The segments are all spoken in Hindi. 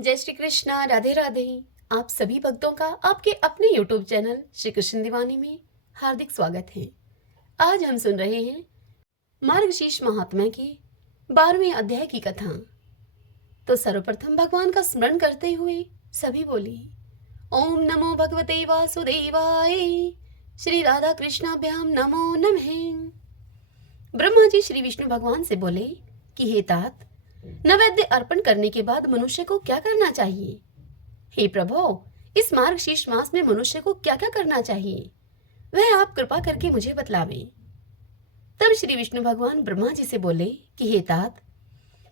जय श्री कृष्णा, राधे राधे। आप सभी भक्तों का आपके अपने YouTube चैनल श्री कृष्ण दीवानी में हार्दिक स्वागत है। आज हम सुन रहे हैं मार्गशीर्ष महात्म्य के 12वें अध्याय की कथा। तो सर्वप्रथम भगवान का स्मरण करते हुए सभी बोले, ओम नमो भगवते वासुदेवाय, श्री राधा कृष्णाभ्याम नमो नमः। ब्रह्मा जी श्री विष्णु भगवान से बोले कि हे तात, नैवेद्य अर्पण करने के बाद मनुष्य को क्या करना चाहिए? हे प्रभु, इस मार्गशीर्ष मास में मनुष्य को क्या क्या करना चाहिए, वह आप कृपा करके मुझे बतलावें। तब श्री विष्णु भगवान ब्रह्मा जी से बोले कि हे तात,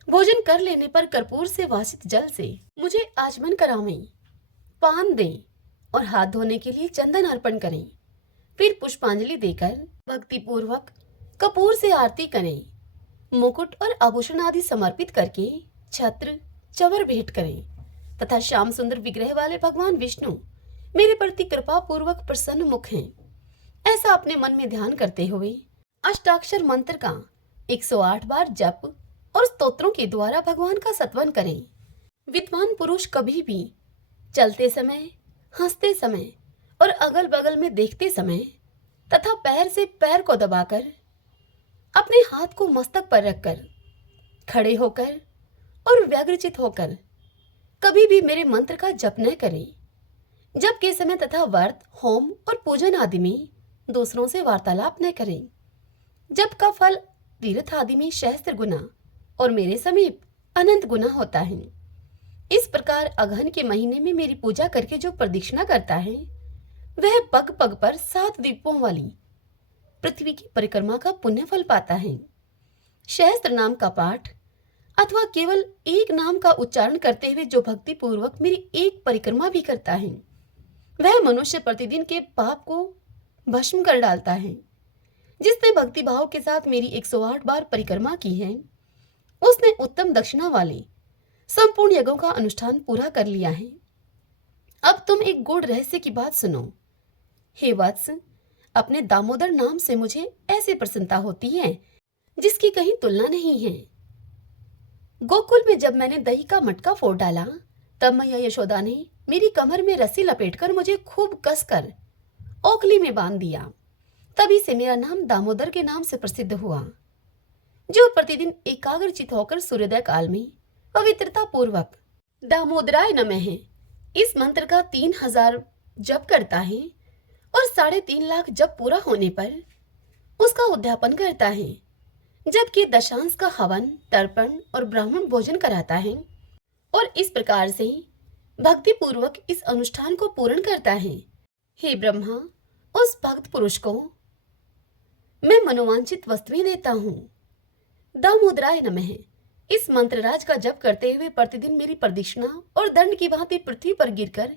भोजन कर लेने पर कर्पूर से वासित जल से मुझे आचमन करावें, पान दें और हाथ धोने के लिए चंदन अर्पण करें। फिर पुष्पांजलि देकर भक्ति पूर्वक कपूर से आरती करें। मुकुट और आभूषण आदि समर्पित करके छत्र चवर भेंट करें तथा श्याम सुंदर विग्रह वाले भगवान विष्णु मेरे प्रति कृपा पूर्वक प्रसन्न मुख हैं, ऐसा अपने मन में ध्यान करते हुए अष्टाक्षर मंत्र का 108 बार जप और स्तोत्रों के द्वारा भगवान का सत्वन करें। विद्वान पुरुष कभी भी चलते समय, हंसते समय और अगल बगल में देखते समय तथा पैर से पैर को दबाकर अपने हाथ को मस्तक पर रखकर, खड़े होकर और व्यग्रचित होकर कभी भी मेरे मंत्र का जप न करें। जप के समय तथा व्रत, होम और पूजन आदि में दूसरों से वार्तालाप न करें। जप का फल तीर्थ आदि में सहस्त्र गुना और मेरे समीप अनंत गुना होता है। इस प्रकार अगहन के महीने में मेरी पूजा करके जो प्रदक्षिणा करता है, वह पग पग पर 7 द्वीपों वाली पृथ्वी की परिक्रमा का पुण्य फल पाता है। सहस्त्र नाम का पाठ अथवा केवल एक नाम का उच्चारण करते हुए जो भक्ति पूर्वक मेरी एक परिक्रमा भी करता है, वह मनुष्य प्रतिदिन के पाप को भस्म कर डालता है। जिसने भक्ति भाव के साथ मेरी 108 बार परिक्रमा की है, उसने उत्तम दक्षिणा वाले संपूर्ण यज्ञों का अनुष्ठान पूरा कर लिया है। अब तुम एक गूढ़ रहस्य की बात सुनो। हे वत्स, अपने दामोदर नाम से मुझे ऐसी प्रसन्नता होती है जिसकी कहीं तुलना नहीं है। गोकुल में जब मैंने दही का मटका फोड़ डाला, तब मैया यशोदा ने मेरी कमर में रस्सी लपेटकर मुझे खूब कसकर ओखली में बांध दिया। तभी से मेरा नाम दामोदर के नाम से प्रसिद्ध हुआ। जो प्रतिदिन एकाग्रचित होकर सूर्योदय काल में पवित्रता पूर्वक दामोदराय नमः इस मंत्र का 3000 जप करता है और 3.5 लाख जप पूरा होने पर उसका उद्यापन करता है, जबकि दशांश का हवन, तर्पण और ब्राह्मण भोजन कराता है और इस प्रकार से भक्ति पूर्वक इस अनुष्ठान को पूर्ण करता है, हे ब्रह्मा, उस भक्त पुरुष को मैं मनोवांछित वस्तुएं देता हूँ। दामोदराय नमः इस मंत्रराज का जप करते हुए प्रतिदिन मेरी प्रदक्षिणा और दंड की भांति पृथ्वी पर गिरकर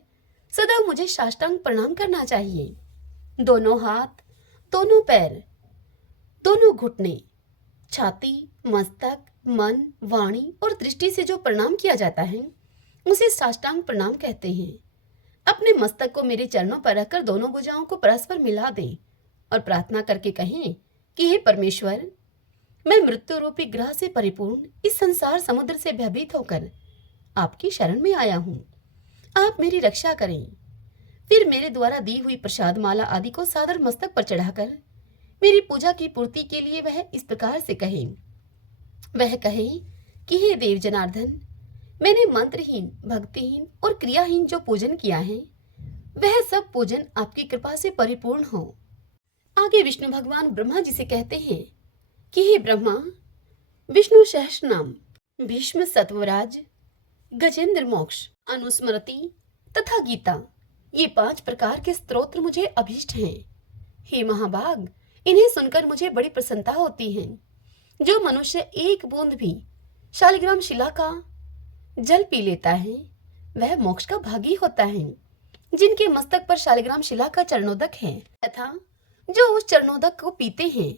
सदैव मुझे साष्टांग प्रणाम करना चाहिए। दोनों हाथ, दोनों पैर, दोनों घुटने, छाती, मस्तक, मन, वाणी और दृष्टि से जो प्रणाम किया जाता है, उसे साष्टांग प्रणाम कहते हैं। अपने मस्तक को मेरे चरणों पर रखकर दोनों भुजाओं को परस्पर मिला दें और प्रार्थना करके कहें कि हे परमेश्वर, मैं मृत्यु रूपी ग्रह से परिपूर्ण इस संसार समुद्र से भयभीत होकर आपकी शरण में आया हूँ। आप मेरी रक्षा करें। फिर मेरे द्वारा दी हुई प्रसाद माला आदि को सादर मस्तक पर चढ़ाकर मेरी पूजा की पूर्ति के लिए वह इस प्रकार से कहे। वह कहे कि हे देव जनार्दन, मैंने मंत्रहीन, भक्तिहीन और क्रियाहीन जो पूजन किया है, वह सब पूजन आपकी कृपा से परिपूर्ण हो। आगे विष्णु भगवान ब्रह्मा जी से कहते हैं कि हे ब्रह्मा, विष्णु सहस्त्र नाम, भीष्म सत्वराज, गजेंद्र मोक्ष, अनुस्मृति तथा गीता, ये 5 प्रकार के स्तोत्र मुझे अभीष्ट हैं। हे महाभाग, इन्हें सुनकर मुझे बड़ी प्रसन्नता होती है। जो मनुष्य एक बूंद भी शालिग्राम शिला का जल पी लेता है, वह मोक्ष का भागी होता है। जिनके मस्तक पर शालिग्राम शिला का चरणोदक है तथा जो उस चरणोदक को पीते हैं,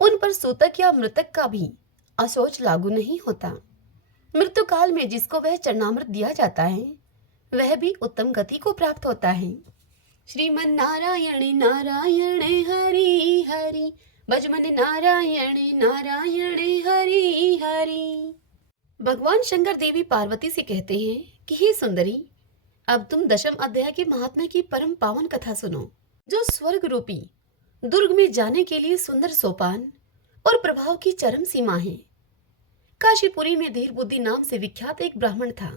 उन पर सूतक या मृतक का भी अशौच लागू नहीं होता। मृत्यु काल में जिसको वह चरणामृत दिया जाता है, वह भी उत्तम गति को प्राप्त होता है। श्रीमन नारायण नारायण हरि हरि, भजमन नारायण नारायण हरि हरि। भगवान शंकर देवी पार्वती से कहते हैं कि हे सुंदरी, अब तुम दशम अध्याय के महात्म्य की परम पावन कथा सुनो, जो स्वर्ग रूपी दुर्ग में जाने के लिए सुंदर सोपान और प्रभाव की चरम सीमा है। काशीपुरी में धीर बुद्धि नाम से विख्यात एक ब्राह्मण था,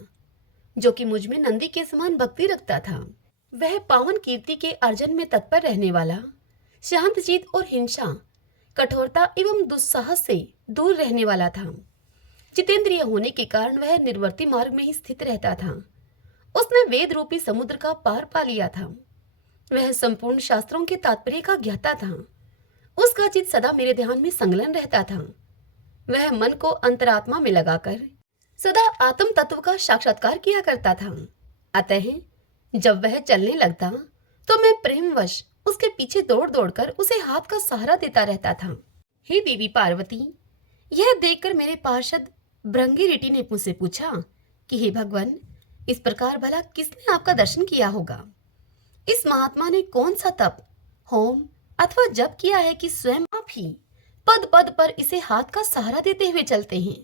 जो कि मुझ में नंदी के समान भक्ति रखता था। वह पावन कीर्ति के अर्जन में तत्पर रहने वाला, शांतचित और हिंसा, कठोरता एवं दुस्साहस से दूर रहने वाला था। जितेंद्रिय होने के कारण वह निर्वर्ती मार्ग में ही स्थित रहता था। उसने वेद रूपी समुद्र का पार पा लिया था। वह संपूर्ण शास्त्रों के तात्पर्य का ज्ञाता था। उसका चित सदा मेरे ध्यान में संलग्न रहता था। वह मन को अंतरात्मा में लगाकर सदा आत्म तत्व का साक्षात्कार किया करता था। अतः जब वह चलने लगता तो मैं प्रेमवश उसके पीछे दौड़ दौड़कर उसे हाथ का सहारा देता रहता था। हे देवी पार्वती, यह देखकर मेरे पार्षद भृंगी ने मुझसे पूछा कि हे भगवान, इस प्रकार भला किसने आपका दर्शन किया होगा? इस महात्मा ने कौन सा तप, होम अथवा जप किया है कि स्वयं आप ही पद पद पर इसे हाथ का सहारा देते हुए चलते हैं?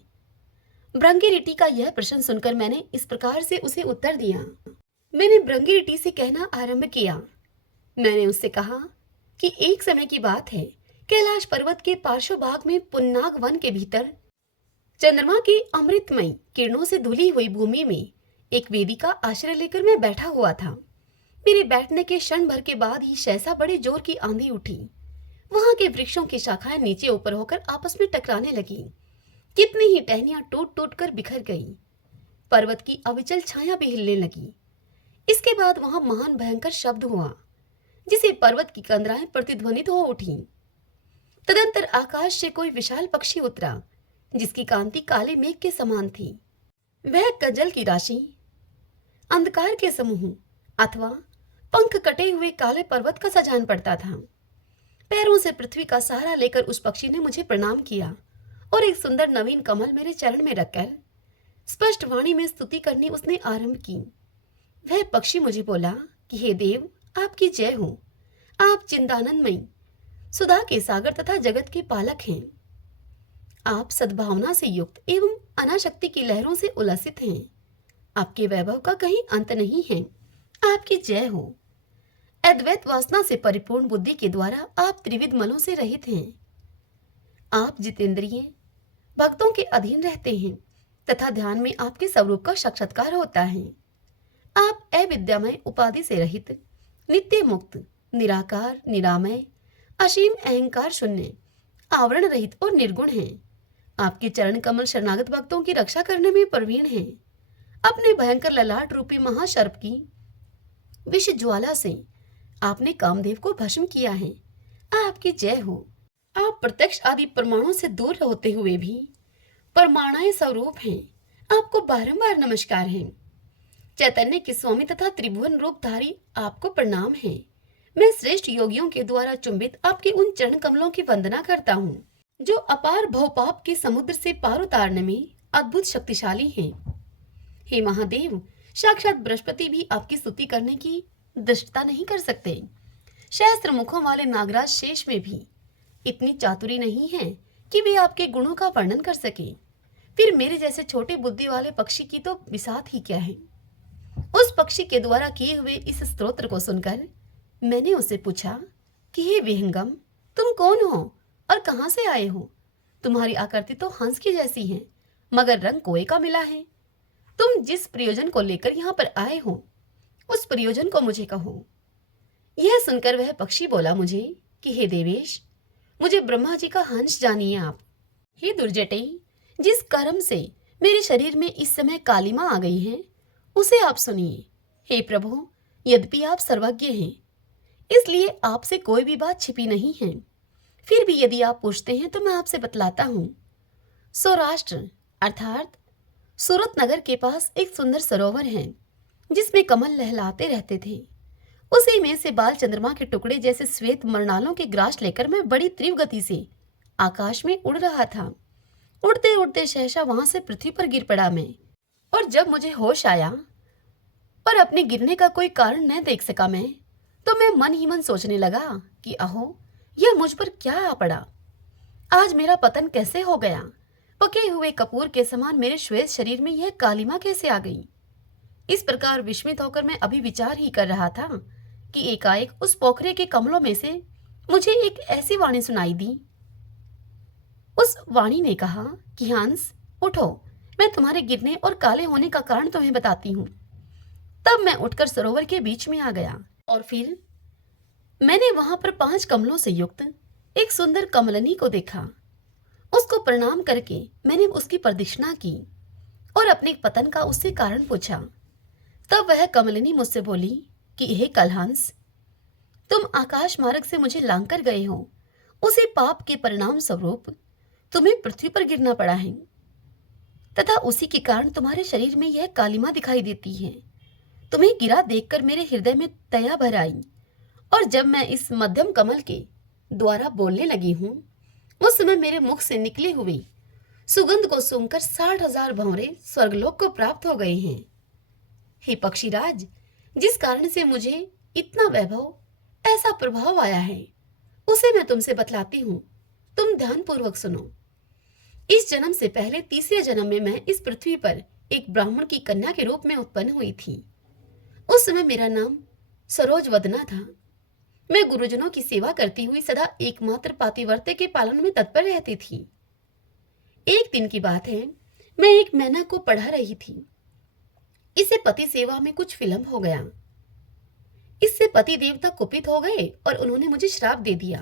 भृंगी का यह प्रश्न सुनकर मैंने इस प्रकार से उसे उत्तर दिया। मैंने भृंगी से कहना आरंभ किया। मैंने उससे कहा कि एक समय की बात है, कैलाश पर्वत के पार्श्व भाग में पुन्नाग वन के भीतर चंद्रमा की अमृतमयी किरणों से धुली हुई भूमि में एक वेदी का आश्रय लेकर मैं बैठा हुआ था। मेरे बैठने के क्षण भर के बाद ही सहसा बड़े जोर की आंधी उठी। वहां के वृक्षों की शाखाएं नीचे ऊपर होकर आपस में टकराने लगी। कितनी ही टहनियां टूट टूट कर बिखर गई। पर्वत की अविचल छाया भी हिलने लगी। इसके बाद वहां महान भयंकर शब्द हुआ, जिसे पर्वत की कंदराएं प्रतिध्वनित हो उठी। तदंतर आकाश से कोई विशाल पक्षी उतरा, जिसकी कांति काले मेघ के समान थी। वह कजल की राशि, अंधकार के समूह अथवा पंख कटे हुए काले पर्वत का सा जान पड़ता था। पैरों से पृथ्वी का सहारा लेकर उस पक्षी ने मुझे प्रणाम किया और एक सुंदर नवीन कमल मेरे चरण में रखकर स्पष्ट वाणी में स्तुति करनी उसने आरंभ की। वह पक्षी मुझे बोला कि हे देव, आपकी जय हो। आप चिंतानंदमयी, सुधा के सागर तथा जगत के पालक हैं। आप सद्भावना से युक्त एवं अनाशक्ति की लहरों से उल्लसित हैं। आपके वैभव का कहीं अंत नहीं है। आपकी जय हो। अद्वैत वासना से परिपूर्ण बुद्धि के द्वारा आप त्रिविध मलों से रहित हैं। आप जितेंद्रिय, भक्तों के अधीन रहते हैं तथा ध्यान में आपके स्वरूप का साक्षात्कार होता है। आप अविद्यामय, उपाधि से रहित, नित्य मुक्त, निराकार, निरामय, असीम अहंकार शून्य, आवरण रहित और निर्गुण हैं। आपके चरण कमल शरणागत भक्तों की रक्षा करने में प्रवीण हैं। अपने भयंकर ललाट रूपी महासर्प की विष ज्वाला से आपने कामदेव को भस्म किया है। आपकी जय हो। आप प्रत्यक्ष आदि प्रमाणों से दूर होते हुए भी परमाणाय स्वरूप हैं। आपको बारंबार नमस्कार है। चैतन्य के स्वामी तथा त्रिभुवन रूपधारी आपको प्रणाम है। मैं श्रेष्ठ योगियों के द्वारा चुंबित आपके उन चरण कमलों की वंदना करता हूँ, जो अपार भवपाप के समुद्र से पार उतारने में अद्भुत शक्तिशाली हैं। हे महादेव, साक्षात बृहस्पति भी आपकी स्तुति करने की दृष्टता नहीं कर सकते। सहस्त्र मुखों वाले नागराज शेष में भी इतनी चातुरी नहीं है कि वे आपके गुणों का वर्णन कर सके। फिर मेरे जैसे छोटे बुद्धि वाले पक्षी की तो बिसात ही क्या है। उस पक्षी के द्वारा किए हुए इस स्तोत्र को सुनकर मैंने उससे पूछा कि हे विहंगम, तुम कौन हो और कहां से आए हो? तुम्हारी आकृति तो हंस की जैसी है, मगर रंग कोए का मिला है। तुम जिस प्रयोजन को लेकर यहाँ पर आए हो, उस प्रयोजन को मुझे कहो। यह सुनकर वह पक्षी बोला मुझे कि हे देवेश, मुझे ब्रह्मा जी का हंस जानिए आप। हे दुर्जटई, जिस कर्म से मेरे शरीर में इस समय कालिमा आ गई है, उसे आप सुनिए। हे प्रभु, यद्यपि आप सर्वज्ञ हैं, इसलिए आपसे कोई भी बात छिपी नहीं है। फिर भी यदि आप पूछते हैं तो मैं आपसे बतलाता हूँ। सौराष्ट्र अर्थात सूरत नगर के पास एक सुंदर सरोवर है, जिसमें कमल लहलाते रहते थे। उसी में से बाल चंद्रमा के टुकड़े जैसे श्वेत मरणालों के ग्रास लेकर मैं बड़ी तीव्र गति से आकाश में उड़ रहा था। उड़ते उड़ते सहसा वहां से पृथ्वी पर गिर पड़ा मैं। और जब मुझे होश आया पर अपने गिरने का कोई कारण न देख सका मैं, तो मैं मन ही मन सोचने लगा कि अहो, यह मुझ पर क्या आ पड़ा। आज मेरा पतन कैसे हो गया। पके हुए कपूर के समान मेरे श्वेत शरीर में यह कालिमा कैसे आ गई? इस प्रकार विस्मित होकर मैं अभी विचार ही कर रहा था कि एकाएक उस पोखरे के कमलों में से मुझे एक ऐसी वाणी सुनाई दी। उस वाणी ने कहा कि हंस उठो, मैं तुम्हारे गिरने और काले होने का कारण तुम्हें बताती हूँ। तब मैं उठकर सरोवर के बीच में आ गया और फिर मैंने वहां पर 5 कमलों से युक्त एक सुंदर कमलनी को देखा। उसको प्रणाम करके मैंने उसकी प्रदक्षिणा की और अपने पतन का उससे कारण पूछा। तब वह कमलिनी मुझसे बोली कि हे कलहंस, तुम आकाश मार्ग से मुझे लांग कर गए हो, उसी पाप के परिणाम स्वरूप तुम्हें पृथ्वी पर गिरना पड़ा है तथा उसी के कारण तुम्हारे शरीर में यह कालिमा दिखाई देती है। तुम्हें गिरा देखकर मेरे हृदय में दया भर आई और जब मैं इस मध्यम कमल के द्वारा बोलने लगी हूं, उस समय मेरे मुख से निकली हुई सुगंध को सूंघकर 60,000 भंवरे स्वर्गलोक को प्राप्त हो गए हैं। हे पक्षीराज, जिस कारण से मुझे इतना वैभव, ऐसा प्रभाव आया है, उसे मैं तुमसे बतलाती हूँ। तुम ध्यानपूर्वक सुनो। इस जन्म से पहले तीसरे जन्म में मैं इस पृथ्वी पर एक ब्राह्मण की कन्या के रूप में उत्पन्न हुई थी। उस समय मेरा नाम सरोज वदना था। मैं गुरुजनों की सेवा करती हुई सदा एकमात्र पातिव्रत्य के पालन में तत्पर रहती थी। एक दिन की बात है, मैं एक मैना को पढ़ा रही थी। इसे पति सेवा में कुछ विलंब हो गया। इससे पति देवता कुपित हो गए और उन्होंने मुझे श्राप दे दिया।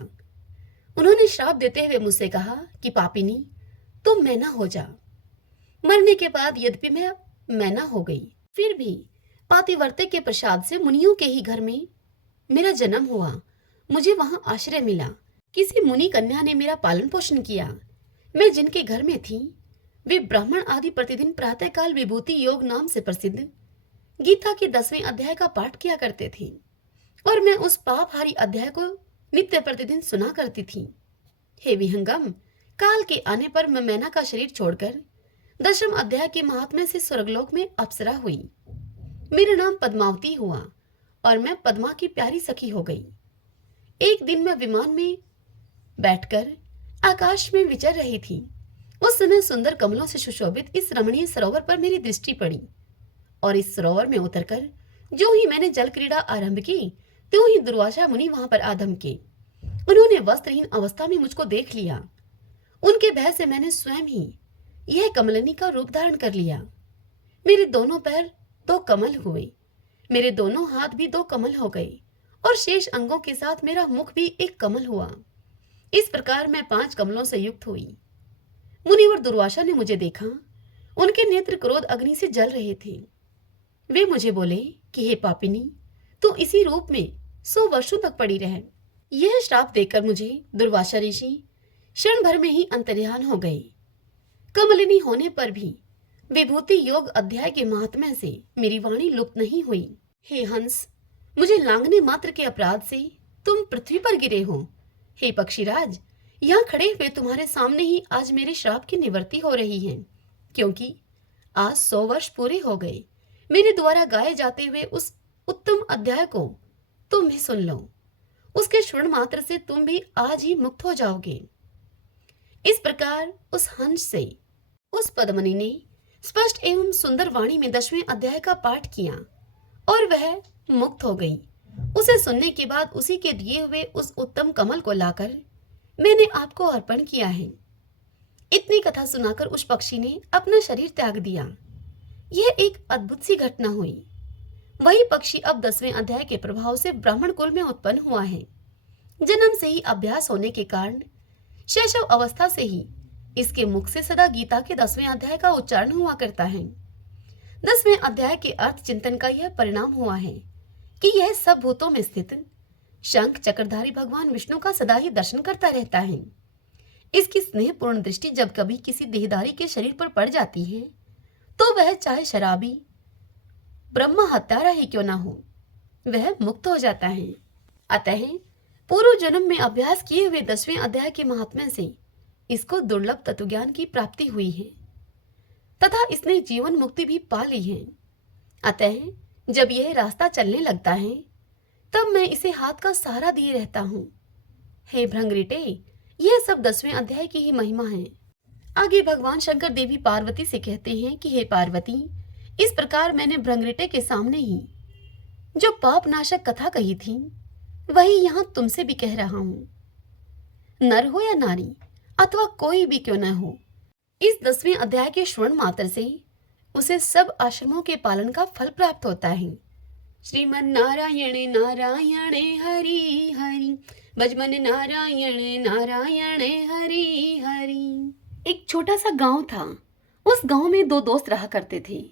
उन्होंने श्राप देते हुए मुझसे कहा कि पापिनी, तुम मैना हो जा। मरने के बाद यद्यपि मैं मैना हो गई, फिर भी पातिव्रत्य के प्रसाद से मुनियों के ही घर में मेरा जन्म हुआ। मुझे वहां आश्रय मिला। किसी मुनि कन्या ने मेरा पालन पोषण किया। मैं जिनके घर में थी, वे ब्राह्मण आदि प्रतिदिन प्रातःकाल विभूति योग नाम से प्रसिद्ध गीता के 10वें अध्याय का पाठ किया करते थे और मैं उस पापहारी अध्याय को नित्य प्रतिदिन सुना करती थी। हे विहंगम, काल के आने पर मैं मैना का शरीर छोड़कर 10वें अध्याय के महात्म्य से स्वर्गलोक में अप्सरा हुई। मेरा नाम पद्मावती हुआ और मैं पद्मा की प्यारी सखी हो गई। एक दिन मैं विमान में बैठकर आकाश में विचर रही थी। उस समय सुंदर कमलों से सुशोभित इस रमणीय सरोवर पर मेरी दृष्टि पड़ी और इस सरोवर में उतरकर जो ही मैंने जल क्रीड़ा आरंभ की, त्यों ही दुर्वासा मुनि वहां पर आधम के। उन्होंने वस्त्रहीन अवस्था में मुझको देख लिया। उनके भय से मैंने स्वयं ही यह कमलनी का रूप धारण कर लिया। मेरे दोनों पैर 2 कमल हुए, मेरे दोनों हाथ भी 2 कमल हो गए और शेष अंगों के साथ मेरा मुख भी एक कमल हुआ। इस प्रकार मैं 5 कमलों से युक्त हुई। मुनिवर दुर्वासा ने मुझे देखा। उनके नेत्र क्रोध अग्नि से जल रहे थे। वे मुझे बोले कि हे पापिनी, तू इसी रूप में 100 वर्षों तक पड़ी रह। यह श्राप देकर मुझे दुर्वासा ऋषि क्षण भर में ही अंतर्ध्यान हो गए। कमलिनी होने पर भी विभूति योग अध्याय के महात्म्य से मेरी वाणी लुप्त नहीं हुई। हे हंस, मुझे लांघने मात्र के अपराध से तुम पृथ्वी पर गिरे हो। हे पक्षीराज, यहाँ खड़े हुए तुम्हारे सामने ही आज मेरे श्राप की निवृत्ति हो रही है, क्योंकि आज 100 वर्ष पूरे हो गए मेरे द्वारा गाए जाते हुए उस उत्तम अध्याय को तुम भी सुन लो। उसके श्रवण मात्र से तुम भी आज ही मुक्त हो जाओगे। इस प्रकार उस हंस से उस पद्मनी ने स्पष्ट एवं सुंदर वाणी में 10वें अध्याय का पाठ किया और वह मुक्त हो गई। उसे सुनने के बाद उसी के दिए हुए उस उत्तम कमल को लाकर मैंने आपको अर्पण किया है। इतनी कथा सुनाकर उस पक्षी ने अपना शरीर त्याग दिया। यह एक अद्भुत सी घटना हुई। वही पक्षी अब 10वें अध्याय के प्रभाव से ब्राह्मण कुल में उत्पन्न हुआ है। जन्म से ही अभ्यास होने के कारण शैशव अवस्था से ही इसके मुख से सदा गीता के 10वें अध्याय का उच्चारण हुआ करता है। 10वें अध्याय के अर्थ चिंतन का यह परिणाम हुआ है कि यह सब भूतों में स्थित शंख चक्रधारी भगवान विष्णु का सदा ही दर्शन करता रहता है। इसकी स्नेहपूर्ण दृष्टि जब कभी किसी देहधारी के शरीर पर पड़ जाती है, तो वह चाहे शराबी ब्रह्म हत्यारा ही क्यों ना हो, वह मुक्त हो जाता है। अतः पूर्व जन्म में अभ्यास किए हुए 10वें अध्याय के महात्म्य से इसको दुर्लभ तत्वज्ञान की प्राप्ति हुई है तथा इसने जीवन मुक्ति भी पा ली है। अतः जब यह रास्ता चलने लगता है, तब मैं इसे हाथ का सहारा दिए रहता हूँ। हे भृंगरिटे, यह सब 10वें अध्याय की ही महिमा है। आगे भगवान शंकर देवी पार्वती से कहते हैं कि हे पार्वती, इस प्रकार मैंने भृंगऋटे के सामने ही जो पाप नाशक कथा कही थी वही यहाँ तुमसे भी कह रहा हूँ। नर हो या नारी अथवा कोई भी क्यों न हो, इस 10वें अध्याय के श्रवण मात्र से उसे सब आश्रमों के पालन का फल प्राप्त होता है। श्रीमन नारायण नारायण हरि हरि, भजमन नारायण नारायण हरि हरि। एक छोटा सा गांव था। उस गांव में 2 दोस्त रहा करते थे।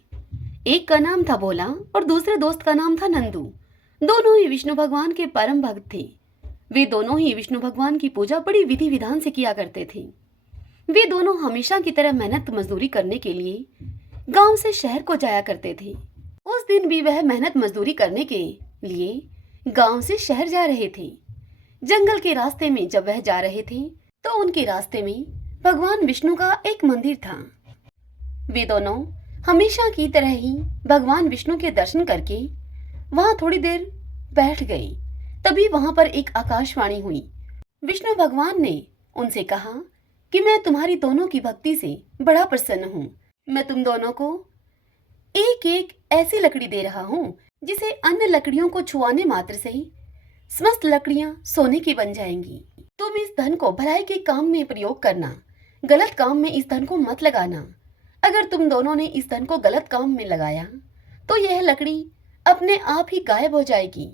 एक का नाम था भोला और दूसरे दोस्त का नाम था नंदू। दोनों ही विष्णु भगवान के परम भक्त थे। वे दोनों ही विष्णु भगवान की पूजा बड़ी विधि विधान से किया करते थे। वे दोनों हमेशा की तरह मेहनत मजदूरी करने के लिए गांव से शहर को जाया करते थे। उस दिन भी वह मेहनत मजदूरी करने के लिए गांव से शहर जा रहे थे। जंगल के रास्ते में जब वह जा रहे थे तो उनके रास्ते में भगवान विष्णु का एक मंदिर था। वे दोनों हमेशा की तरह ही भगवान विष्णु के दर्शन करके वहां थोड़ी देर बैठ गए। तभी वहां पर एक आकाशवाणी हुई। विष्णु भगवान ने उनसे कहा कि मैं तुम्हारी दोनों की भक्ति से बड़ा प्रसन्न हूँ। मैं तुम दोनों को एक एक ऐसी लकड़ी दे रहा हूँ जिसे अन्य लकड़ियों को छुआने मात्र से ही समस्त लकड़ियां सोने की बन जाएंगी। तुम इस धन को भलाई के काम में प्रयोग करना, गलत काम में इस धन को मत लगाना। अगर तुम दोनों ने इस धन को गलत काम में लगाया तो यह लकड़ी अपने आप ही गायब हो जाएगी।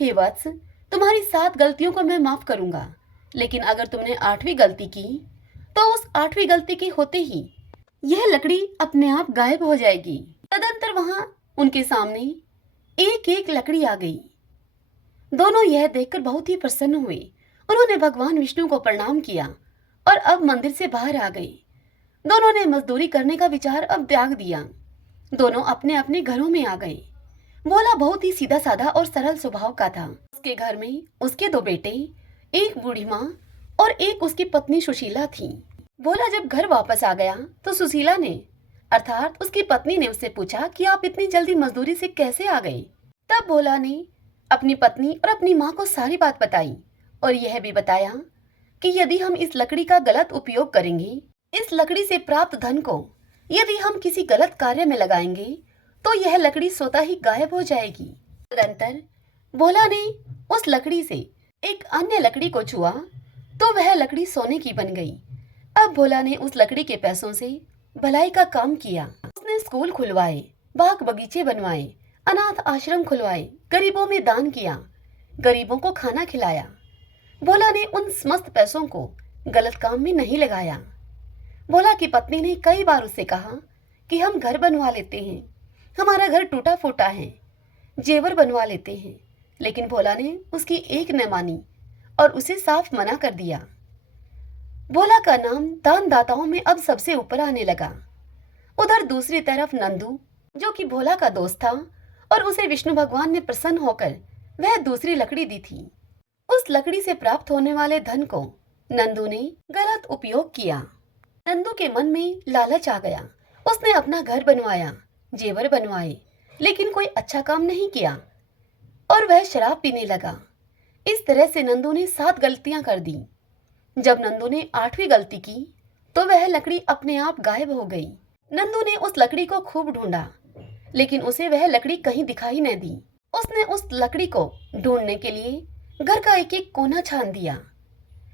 हे वत्स, तुम्हारी 7 गलतियों को मैं माफ करूंगा, लेकिन अगर तुमने 8वीं गलती की तो उस 8वीं गलती के होते ही यह लकड़ी अपने आप गायब हो जाएगी। तदंतर वहां उनके सामने एक एक लकड़ी आ गई। दोनों यह देखकर बहुत ही प्रसन्न हुए। उन्होंने भगवान विष्णु को प्रणाम किया और अब मंदिर से बाहर आ गए। दोनों ने मजदूरी करने का विचार अब त्याग दिया। दोनों अपने अपने घरों में आ गए। भोला बहुत ही सीधा साधा और सरल स्वभाव का था। उसके घर में उसके 2 बेटे, एक बूढ़ी माँ और एक उसकी पत्नी सुशीला थी। भोला जब घर वापस आ गया तो सुशीला ने अर्थात उसकी पत्नी ने उससे पूछा कि आप इतनी जल्दी मजदूरी से कैसे आ गए। तब भोला ने अपनी पत्नी और अपनी माँ को सारी बात बताई और यह भी बताया कि यदि हम इस लकड़ी का गलत उपयोग करेंगे, इस लकड़ी से प्राप्त धन को यदि हम किसी गलत कार्य में लगाएंगे तो यह लकड़ी स्वतः ही गायब हो जाएगी। तदंतर भोला ने उस लकड़ी से एक अन्य लकड़ी को छुआ तो वह लकड़ी सोने की बन गई। अब भोला ने उस लकड़ी के पैसों से भलाई का काम किया। उसने स्कूल खुलवाए, बाग बगीचे बनवाए, अनाथ आश्रम खुलवाए, गरीबों में दान किया, गरीबों को खाना खिलाया। भोला ने उन समस्त पैसों को गलत काम में नहीं लगाया। भोला की पत्नी ने कई बार उससे कहा कि हम घर बनवा लेते हैं, हमारा घर टूटा फूटा है, जेवर बनवा लेते हैं, लेकिन भोला ने उसकी एक न मानी और उसे साफ मना कर दिया। भोला का नाम दान दाताओं में अब सबसे ऊपर आने लगा। उधर दूसरी तरफ नंदू, जो कि भोला का दोस्त था और उसे विष्णु भगवान ने प्रसन्न होकर वह दूसरी लकड़ी दी थी, उस लकड़ी से प्राप्त होने वाले धन को नंदू ने गलत उपयोग किया। नंदू के मन में लालच आ गया। उसने अपना घर बनवाया, जेवर बनवाए, लेकिन कोई अच्छा काम नहीं किया और वह शराब पीने लगा। इस तरह से नंदू ने 7 गलतियां कर दी। जब नंदू ने 8वीं गलती की तो वह लकड़ी अपने आप गायब हो गई। नंदू ने उस लकड़ी को खूब ढूंढा, लेकिन उसे वह लकड़ी कहीं दिखाई न दी। उसने उस लकड़ी को ढूंढने के लिए घर का एक एक कोना छान दिया,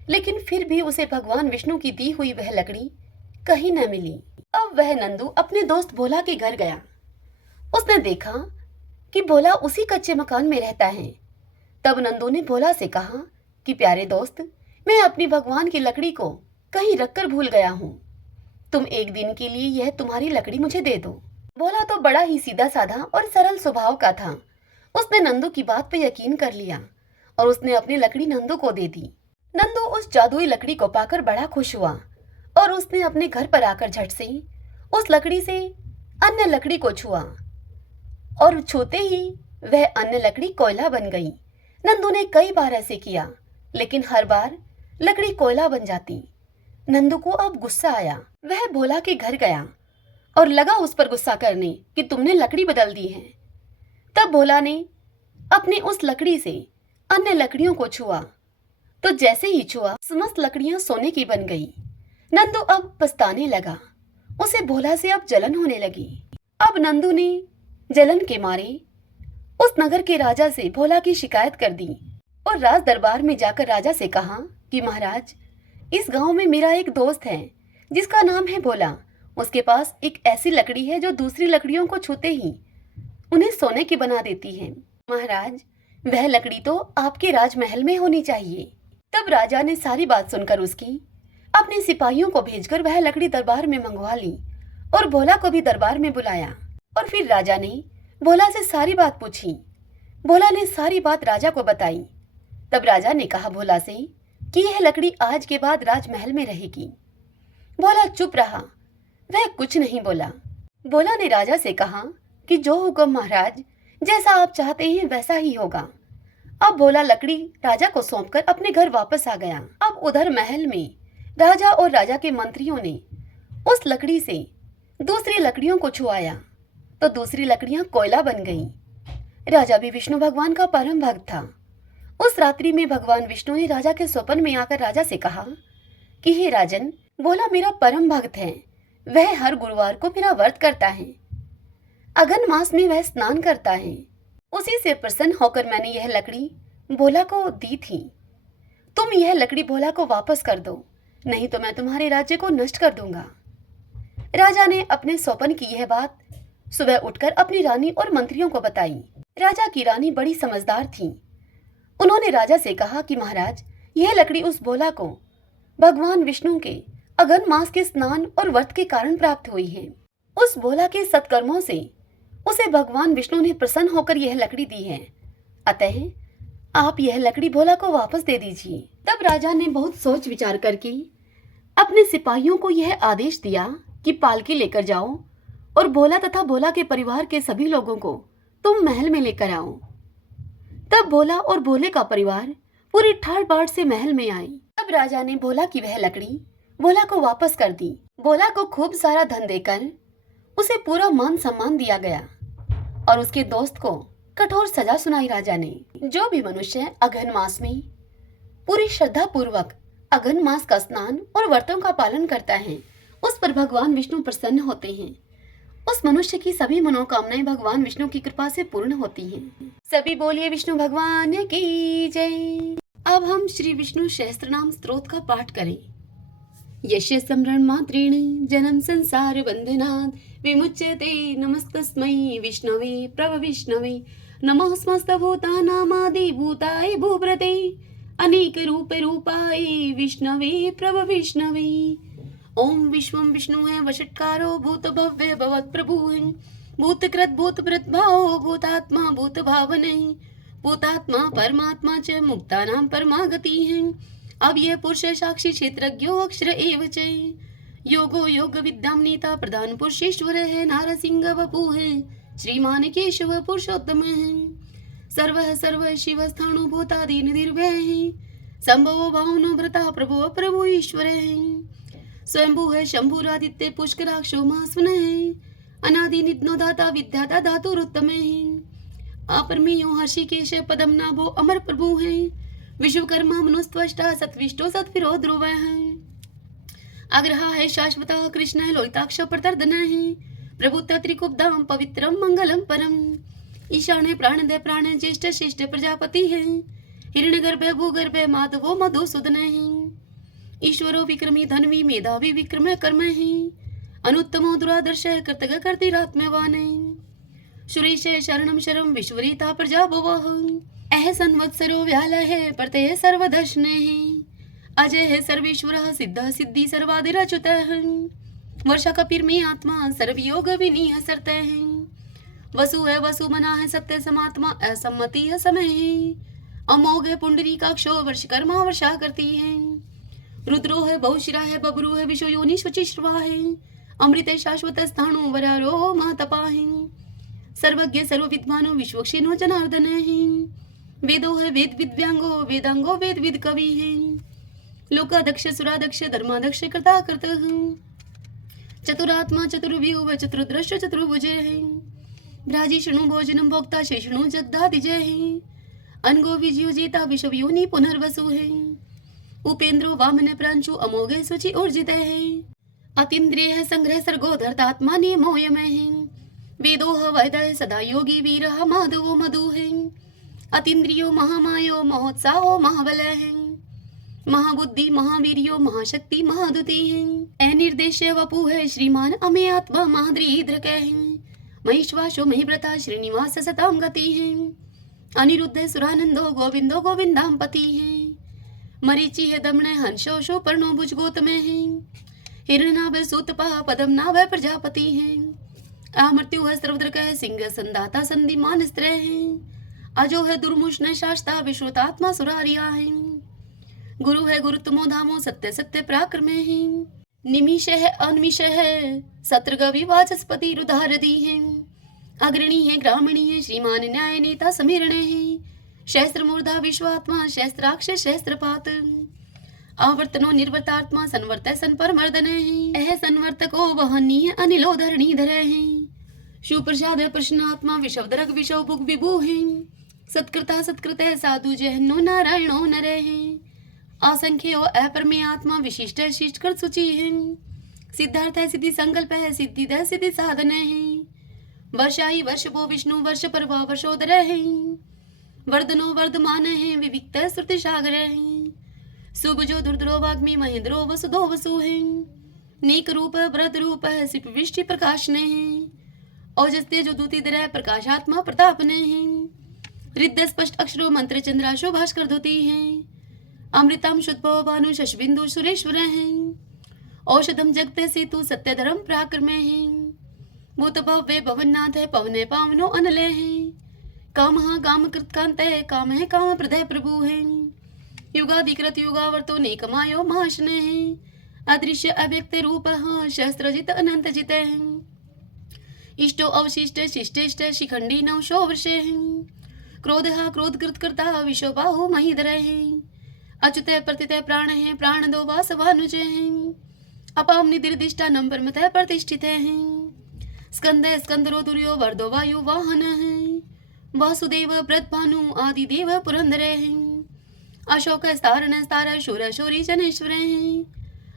लेकिन फिर भी उसे भगवान विष्णु की दी हुई वह लकड़ी कहीं न मिली। अब वह नंदू अपने दोस्त भोला के घर गया। उसने देखा कि भोला उसी कच्चे मकान में रहता है। तब नंदू ने भोला से कहा कि प्यारे दोस्त, मैं अपनी भगवान की लकड़ी को कहीं रखकर भूल गया हूँ, तुम एक दिन के लिए यह तुम्हारी लकड़ी मुझे दे दो। भोला तो बड़ा ही सीधा साधा और सरल स्वभाव का था। उसने नंदू की बात पर यकीन कर लिया और उसने अपनी लकड़ी नंदू को दे दी। नंदू उस जादुई लकड़ी को पाकर बड़ा खुश हुआ और उसने अपने घर पर आकर झट से उस लकड़ी से अन्य लकड़ी को छुआ और छूते ही वह अन्य लकड़ी कोयला बन गई। नंदू ने कई बार ऐसे किया, लेकिन हर बार लकड़ी कोयला बन जाती। नंदू को अब गुस्सा आया। वह भोला के घर गया और लगा उस पर गुस्सा करने कि तुमने लकड़ी बदल दी है। तब भोला ने अपनी उस लकड़ी से अन्य लकड़ियों को छुआ तो जैसे ही छुआ समस्त लकड़ियां सोने की बन गई। नंदू अब पछताने लगा। उसे भोला से अब जलन होने लगी। अब नंदू ने जलन के मारे उस नगर के राजा से भोला की शिकायत कर दी और राज दरबार में जाकर राजा से कहा कि महाराज, इस गांव में मेरा एक दोस्त है जिसका नाम है भोला। उसके पास एक ऐसी लकड़ी है जो दूसरी लकड़ियों को छूते ही उन्हें सोने की बना देती है। महाराज, वह लकड़ी तो आपके राजमहल में होनी चाहिए। तब राजा ने सारी बात सुनकर उसकी अपने सिपाहियों को भेजकर वह लकड़ी दरबार में मंगवा ली और भोला को भी दरबार में बुलाया। और फिर राजा ने भोला से सारी बात पूछी। भोला ने सारी बात राजा को बताई। तब राजा ने कहा भोला से कि यह लकड़ी आज के बाद राजमहल में रहेगी। भोला चुप रहा, वह कुछ नहीं बोला। भोला ने राजा से कहा कि जो हुक्म महाराज, जैसा आप चाहते हैं वैसा ही होगा। अब भोला लकड़ी राजा को सौंपकर अपने घर वापस आ गया। अब उधर महल में राजा और राजा के मंत्रियों ने उस लकड़ी से दूसरी लकड़ियों को छुआया तो दूसरी लकड़ियां कोयला बन गईं। राजा भी विष्णु भगवान का परम भक्त था। उस रात्रि में भगवान विष्णु ने राजा के स्वप्न में आकर राजा से कहा कि हे राजन, भोला मेरा परम भक्त है। वह हर गुरुवार को मेरा व्रत करता है। अगन मास में वह स्नान करता है। उसी से प्रसन्न होकर मैंने यह लकड़ी भोला को दी थी। तुम यह लकड़ी भोला को वापस कर दो, नहीं तो मैं तुम्हारे राज्य को नष्ट कर दूंगा। राजा ने अपने स्वप्न की यह बात सुबह उठकर अपनी रानी और मंत्रियों को बताई। राजा की रानी बड़ी समझदार थी। उन्होंने राजा से कहा कि महाराज, यह लकड़ी उस भोला को भगवान विष्णु के अगन मास के स्नान और व्रत के कारण प्राप्त हुई है। उस भोला के सत्कर्मों से उसे भगवान विष्णु ने प्रसन्न होकर यह लकड़ी दी है। अतः आप यह लकड़ी भोला को वापस दे दीजिए। तब राजा ने बहुत सोच विचार करके अपने सिपाहियों को यह आदेश दिया कि पालकी लेकर जाओ और भोला तथा भोला के परिवार के सभी लोगों को तुम महल में लेकर आओ। तब भोला और भोले का परिवार पूरी ठाट बाट से महल में आई। तब राजा ने भोला की वह लकड़ी भोला को वापस कर दी। भोला को खूब सारा धन देकर उसे पूरा मान सम्मान दिया गया और उसके दोस्त को कठोर सजा सुनाई राजा ने। जो भी मनुष्य अगहन मास में पूरी श्रद्धा पूर्वक अगहन मास का स्नान और व्रतों का पालन करता है, उस पर भगवान विष्णु प्रसन्न होते हैं। उस मनुष्य की सभी मनोकामनाएं भगवान विष्णु की कृपा से पूर्ण होती हैं। सभी बोलिए विष्णु भगवान की जय। अब हम श्री विष्णु सहस्त्रनाम स्तोत्र का पाठ करें। यस्य स्मरण मात्रेण जन्म संसार बंधनात् विमुच्यते नमस्तस्मै विष्णवे प्रभ विष्णवे नमः समस्त भूतानामादि भूताय भूव्रते अनेक रूपे रूपाय विष्णवे प्रभ विष्णवे। ओम विश्वं विष्णु है वषट्कारो भूत भव्य भवत् प्रभु है भूतकृत भूत भाव भूतात्मा भूत भावने भूतात्मा परमात्मा च मुक्तानां परमागति है। अब यह पुरुष साक्षी क्षेत्रज्ञो अक्षर एव च योगो योग विद्याम नेता प्रधान पुरुषेश्वर है नारसिंह वपु है श्रीमान केशव पुरुषोत्तम है सर्व शिव स्थाणु भूतादि निर्भय है संभव भावनो भ्रता प्रभु प्रभु ईश्वर है स्वयंभू है शंभुरादित्य पुष्कराक्षो महास्वन है अनादि निधनो दाता विद्याता धातुरुत्तम है अपरमेयो हर्षिकेश पदम नाभो अमर प्रभु है विश्वकर्मा मनुस्त्वष्टा सत्विष्टो सत्विरो ध्रुव है अग्रहा है शाश्वता कृष्ण है लोहिताक्ष प्रतर्दन है प्रभुत्व त्रिकुब्धाम पवित्रम मंगलम परम ईशान है प्राणदय प्राण ज्येष्ठ श्रेष्ठ प्रजापति है हिरण्यगर्भ भूगर्भ माधवो मधुसूदन है ईश्वरो विक्रमी धनवी मेधावी विक्रम कर्म है अनुत्तमो दुरादर्श कृतज्ञ कर्तिरात्मवान है सुरेश शरणम शरम विश्वरीता प्रजा भुवः अह संवत्सरो व्याल है प्रत्यय सर्वदर्शन है अजय है सर्वेश्वर सिद्ध सिद्धि सर्वादिरच्युत है वर्षा कपिर में आत्मा सर्वयोग विनीय सरत है वसु है वसु मना है सत्य समात्मा असम्मति है समय है अमोघ है पुंडरी काक्षो वर्षकर्मा वर्षा करती है रुद्रो है बहुशिरा है बबरू है विश्व योनि शुचिश्रवा है अमृत शाश्वत स्थाणु वरारो महातपा है सर्वज्ञ सर्व विद्वानो विश्वक्षिनो जनार्दन है वेदो है वेद विद्यांगो वेदांगो वेद विद कवि है लोकादक्ष सुरादक्ष धर्मादक्ष कृता कृत है चतुरात्मा चतुर्व्यूह चतुर्दृश्य चतुर्भुज है भ्राजी शृणु भोजनम भोक्ता शेषणु जगदादिजय है अनगो विजयो जेता विश्व योनि पुनर्वसु है उपेन्द्रो वामन प्रांशु अमोघे शुचि ऊर्जित है। अतीन्द्रिय संग्रह सर्गोधर्तात्मा नियमोयम है। वेदोह वैदय सदा योगी वीर माधवो मधु है। अतीन्द्रियो महामायो महोत्साहो महाबल है। महाबुद्धि महावीर्यो महाशक्ति महादुति है। निर्देश्य वपु है श्रीमान अमे आत्मा महाद्रीद्रक है। महिश्वासो महिव्रता श्रीनिवास सताम गति है। अनिरुद्ध सुरानंदो गोविंदो गोविंदाम पति है। मरीचि है दमन हंसो शो पर्णो भुज गौतम है। हिरणाभ सूतपा पदम नाभ प्रजापति है। अमृत्यु है सर्वद्रक है सिंह संदाता संधिमान स्त्र है। अजो है दुर्मुष्ण शास्ता विश्वतात्मा सुरारिया है। गुरु है गुरुत्मो धामो सत्य सत्य पराक्रम है। निमिष है अनिमिष है सत्रगवि वाचस्पति रुधारदी है। अग्रणी है ग्रामणी है श्रीमान न्याय नेता समीरण है। शस्त्र मूर्धा विश्वात्मा शस्त्राक्ष शस्त्रपात। आवर्तनो निर्वर्तात्मा संवर्त सन पर मर्दन है। यह संवर्तको वहनीय अनिलो धरणी धर है। सुप्रसाद प्रश्नात्मा विषवदरक विषव भुग विभु है। सत्कृता सत्कृत साधु जहनो नारायणो नर है। असंख्यो अपरमे आत्मा विशिष्ट शिष्ट कर सूची है। सिद्धार्थ है सिद्धि संकल्प है सिद्धि द सिद्धि साधन है। वर्षाई वर्ष भो विष्णु वर्ष पर वर्षोदर है। वर्धनो वर्धमान है विविक्त श्रुति सागर है। सुभजो दुर्द्रो वाग्मी महेंद्रो वसुधो वसु है। नेक रूप व्रत रूप है सिप वृष्टि प्रकाश ने है। औजस्ते जो दूती दर प्रकाशात्मा प्रताप ने है। रिद्ध स्पष्ट अक्षरो मंत्र चंद्राशो भास्कर धोती है। अमृतम शुद्ध भानु शशबिंदु सुरेश्वर है। औषधम जगते सेतु सत्य धर्म पराक्रम है। भूत भव्य भवननाथ है पवने पावनो अनल है। काम काम कृत कांत है काम है काम प्रदय प्रभु है। युगाधिकृत युगावर्तो नेकमायो महाशन है। अदृश्य अव्यक्त रूप शस्त्रजित अनंत जित है। इष्टो अवशिष्ट शिष्टेष्ट शिखंडी नवशो वर्ष है। क्रोध क्रोध कृत करता विश्व बाहु महीधर है। अच्युत प्रतित प्राण है प्राण दो वासवानुज है। अपाम निदिर्दिष्टा नंबर मत प्रतिष्ठित है। स्कंद स्कंदरो दुर्यो वर्दो वायु वाहन है। वासुदेव व्रत भानु आदि देव पुरंदर है। अशोक स्तारण स्तार शूर शौरी जनेश्वर है।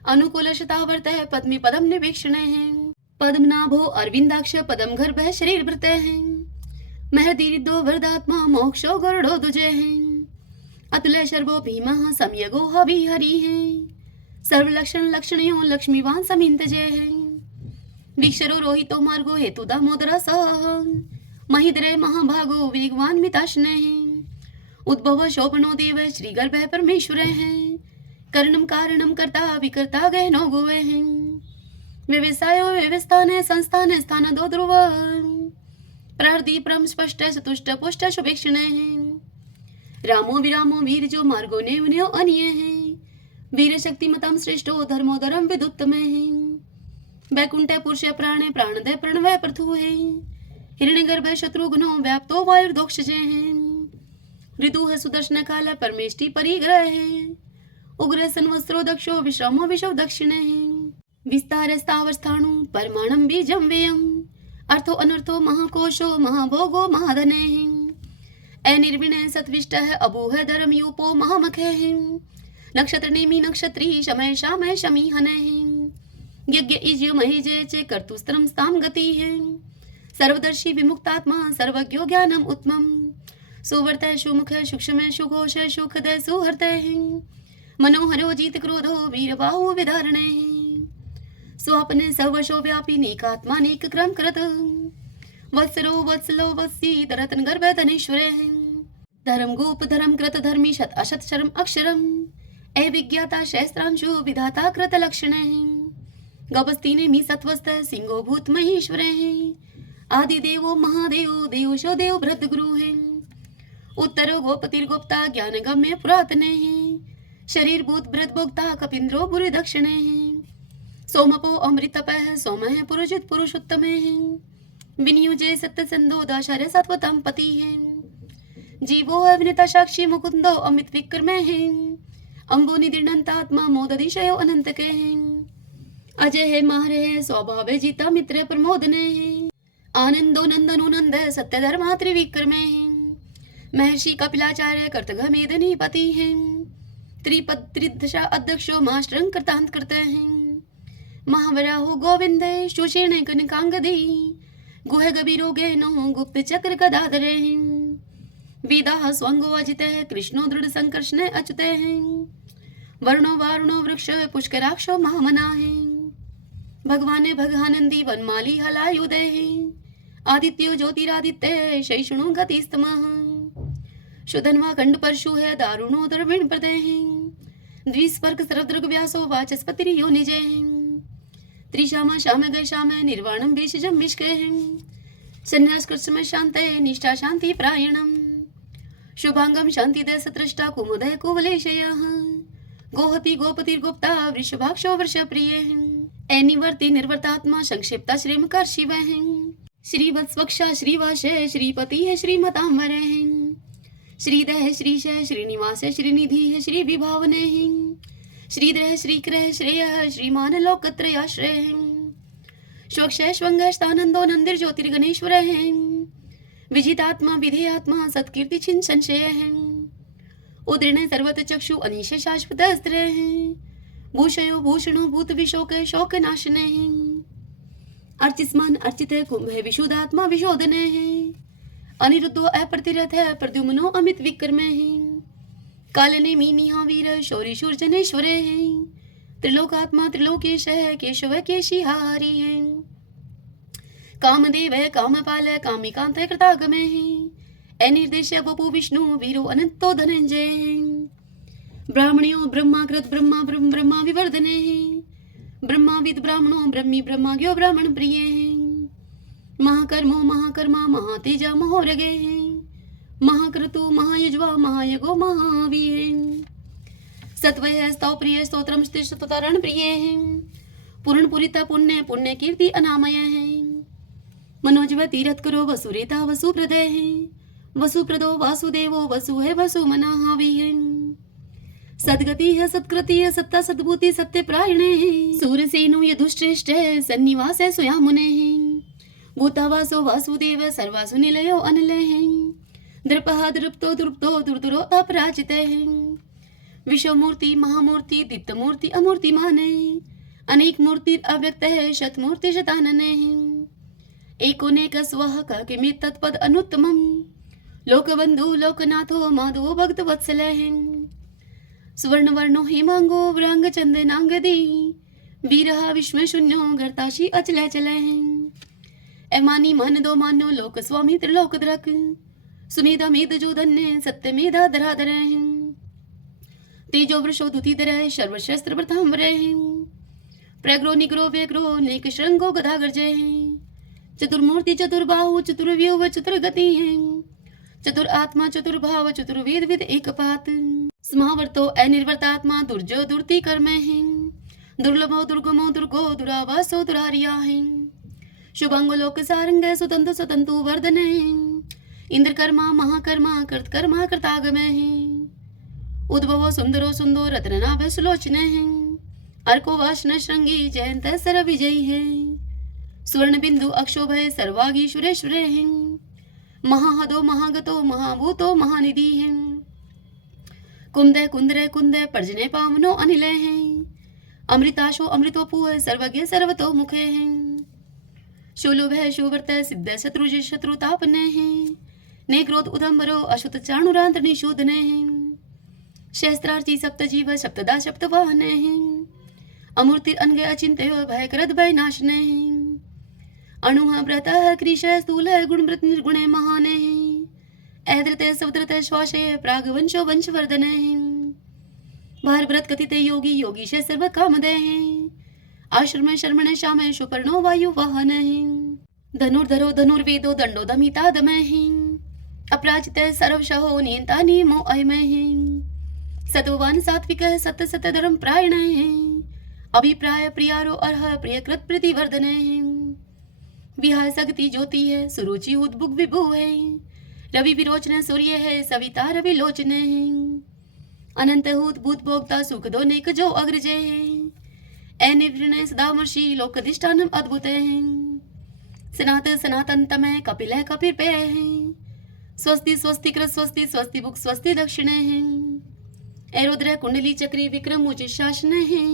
अनुकूल शतावर्त है पद्मी पदम निवेक्षण है। पद्मनाभो अरविंदाक्ष पदम गर्भ शरीर भृत है। महदीरिदो वरदात्मा मोक्षो गरुड़ो दुजय है। अतुल शर्वो भीम समयगो हवि हरि है। सर्वलक्षण लक्षणयो लक्ष्मीवान समिंत जय है। विक्षरो रोहितो मार्गो हेतु दामोदर सह। महिद्रय महाभागो वेगवान मिताशन है। उद्भव शोभनो देव श्री गर्भ परमेश्वर है। कर्णम कारणम कर्ता विकर्ता गहनो गोवे है। व्यवसायो व्यवस्थान संस्थान स्थान दो ध्रुव। प्रहृदि परम स्पष्ट चतुष्ट पुष्ट शुभेक्षण है। रामो विरामो वीर जो मार्गो नेवन्यो अनिय है। वीर शक्ति मतम श्रेष्ठो धर्मोदरम विदुत्तम है। वैकुंठ पुरुष प्राण प्राणदय प्रणवय प्रथु है। हिरण्यगर्भ शत्रुघ्नो व्याप्तो वायुर्दोक्ष जय है। ऋतु है सुदर्शन काल परमेष्टि परिग्रह है। उग्र संवत्सरो दक्षो विश्रमो विशव दक्षिण है। विस्तार स्थावस्थाणु परमाणम बीजम व्ययम। अर्थो अनर्थो महाकोशो महाभोगो महाधन है। अनिर्विण सत्विष्ट है अभूह धर्म यूपो महामख है। नक्षत्र नेमी नक्षत्री शमय शामय शमी हन है। यज्ञ इज्य महेजय चे कर्तुस्त्रम स्ताम गति है। सर्वदर्शी विमुक्तात्मा सर्वज्ञो ज्ञानम उत्तमम। सुवर्त सुमुख सूक्ष्म सुघोष सुखद सुहृत है। मनोहरो जीत क्रोधो वीरबाहु विधारण है। स्वप्न सर्वशो व्यापी नेकात्मा नेक क्रम कृत। वत्सरो वत्सलो वत्सी तरतन गर्भ धनेश्वर है। धर्म गोप धर्म कृत धर्मी शत अशत शर्म अक्षरम। अविज्ञाता शस्त्रांशु विधाता कृत लक्षण है। गपस्ती ने मी सत्वस्त सिंहो भूत महेश्वर है। आदि देवो महादेव देवशो देव भृत गुरु है। उत्तरो गोपतिर गुप्ता ज्ञान गम्य पुरातन है। शरीर भूत भृत भोक्ता कपिंद्रो बुरी दक्षिण है। सोमपो अमृतप है सोम है पुरुषित पुरुषोत्तम है। विनियुजे सत्य संदो दाशर सत्वतम पति है। जीवो है विनिता साक्षी मुकुंदो अमित विक्रम है। अंबो निदिर्णंतात्मा मोददिशयो अनंत के है। अजय है मार है स्वभाव जीता मित्र प्रमोदन है। आनंदो नंदनो नंद सत्य धर्मा त्रिविक्रम है। महर्षि कपिलाचार्य कर्तघ मेदनी पति है। त्रिपद त्रिदशा अध्यक्षो महाष्ट्रं कृतांत करते हैं। महावराहो गोविंदे शोषेण कनकांगदी गुह गबीरो गेनो गुप्त चक्र गदाधरे वेदाः स्वंगो अजिते कृष्णो दृढ़ संकर्षणे अच्युते हैं। वर्णो वारुणो वृक्ष पुष्कराक्षो महामना है। भगवाने भगानंदी वनमाली हलायुदे आदित्यो ज्योतिरादित्य शैषणो गतिस्तमः शुधन्वा खंड परशु है दारुणो द्रविण प्रदय द्विस्पर्क सर्वदृग व्यासो वाचस्पति यो निजय त्रिशाम श्याम गय श्याम निर्वाणम बीशजम विष्के संन्यास कृष्ण शांते निष्ठा शांति प्रायणम शुभांगम शांति दय सत्रष्टा कुमुदय कुवलेशय गोहति गोपतिर्गुप्ता वृषभाक्षो वर्ष प्रिय एनिवर्ति निर्वर्तात्मा संक्षिप्ता श्रीमकर शिव श्रीवत्स्वक्षा श्रीवाशय श्रीपति है श्रीमतांबर श्रीदय श्रीशय श्रीनिवास श्रीनिधि है श्री विभावने श्रीद्रह श्रीक्रह श्रेय श्रीमान लोकत्रयाश्रय स्वक्षय स्वंग स्थानंदो नंदिर ज्योतिर्गणेश्वर विजितात्मा विधेयात्मा सत्कीर्ति छिन संशय उदृण सर्वत चक्षु अनिश शाश्वत अस्त्र भूषयो भूषणो भूत विशोक शोक नाशने अर्चिस्मान अर्चित कुंभ है विशुद्धात्मा विशोधने अनिरुद्धो अप्रतिरथ है प्रद्युम्नो अमित विक्रम कालने मीनिहा वीर शौरी शूर जनेश्वरे त्रिलोकात्मा त्रिलोकेश है केशव केशिहारी है कामदेव है कामपाल कामिकांत कृतागमे अनिर्देश वपु विष्णु वीरो अनंतो धनंजय ब्राह्मणियो ब्रह्माकृत ब्रह्मा ब्रह्म ब्रह्मा विवर्धने ब्रह्माविद ब्राह्मणो ब्रह्मी ब्रह्माज्ञो ब्राह्मण प्रिय महाकर्मो महाकर्मा महातेजा महोरगे महाक्रतु महायज्वा महायगो महावीर सत्वय स्तव प्रिय स्तोत्रम स्तुतारण प्रिय पूर्ण पुरिता पुण्य पुण्य कीर्ति अनामय है मनोजव तीरथ करो वसुरेता वसुप्रदय वसुप्रदो वासुदेवो वसु है वसु मना हावी है सदगति है सत्कृति है सत्ता सद्भूति सत्य प्रायणे सूरसेनो यदुश्रेष्ठ सन्निवास है स्वयं मुने भूतावासो वासुदेव सर्वासु निलयो अनिल द्रपहा द्रुप्तो द्रुप्तो दुर्दुरो अपराजित विश्वमूर्ति महामूर्ति दीप्तमूर्ति अमूर्तिमान अनेक मूर्ति अव्यक्त है शतमूर्ति शतानन एकोनेक स्वः किमि तत्पद अनुत्तमम् लोकबंधु लोकनाथो माधवो भक्त वत्सल सुवर्ण वर्णो हिमांगो व्रांग चंदनांगदी वीरहा विश्व शून्यो गर्ताशी अचल चल एमानी मन दो मानो लोक स्वामी त्रिलोक द्रक सुमेधा मेद जो धन्य सत्य मेधा धराधर तेजो वृषो दुतिधर सर्वशस्त्र प्रथाम्बर प्रग्रो निग्रो व्यग्रो नेक श्रृंगो गदागर जय चतुर्मूर्ति चतुर्बाहु चतुर्व्यूह चतुर्गति चतुर आत्मा चतुर्भाव चतुर्वेद विद एकपात स्मावर्तो अनिर्वर्तात्मा दुर्जो दुर्ति कर्म दुर्लभो दुर्गमो दुर्गो दुरावासो दुरारिया शुभंगो लोक सारंग सुतंतु सुतंतु वर्धन इंद्र कर्मा महाकर्मा कृतकर्मा कृतागम उद्भवो सुंदरो सुंदो रत्ननाभ सुलोचन अर्को वाशन श्रृंगी जयंत सर विजयी है स्वर्ण बिंदु अक्षोभय सर्वागी सुरेश्वर महाहदो महागतो महाभूतो महानिधि कुंदय कुंदय कुंदय पर्जने पावनो अनिल अमृताशो अमृतोपु सर्वज्ञ सर्वतो मुखे शूलुभ शुभर्त सिद्ध शत्रुज शत्रुतापने ने क्रोध उदम्बरो अशुत चाणुरांत निशोधने शस्त्रार्ची सप्त जीव सप्तदा सप्तवाहन अमूर्ति अनगे अचिंत्य भयकृत भय नाशने अणुः व्रतः कृश स्थूल गुणवृत निर्गुण महान ऐद्रत सवद्रत श्वासे प्रागवंशो वंशवर्धन भारव्रत कथित योगी योगीश सर्व कामदय आश्रम शर्मण श्याम सुपर्णो वायु वाहन धनुर्धरो धनुर्वेदो दंडो दमिता दमः अपराजित सर्वशहो नियंता नियमो अयमः सत्ववान सात्विक सत्य सत्य धर्म प्रायण अभिप्राय प्रियारो अर्ह प्रियकृत प्रतिवर्धन विहाय सगति ज्योति है सुरुचि उद्भुग विभु है रवि विरोचन सूर्य है सविता रवि लोचन अनंत हूत भूत भोक्ता सुख दो नेक जो अग्रज अनिर्णय सदामर्षि लोकधिष्ठानम अद्भुत सनात सनातन तमय कपिल कपिर पे स्वस्ति स्वस्ति कृत स्वस्ति स्वस्ति भुक स्वस्ति दक्षिण ए रुद्र कुंडली चक्री विक्रम मुझ शासन है,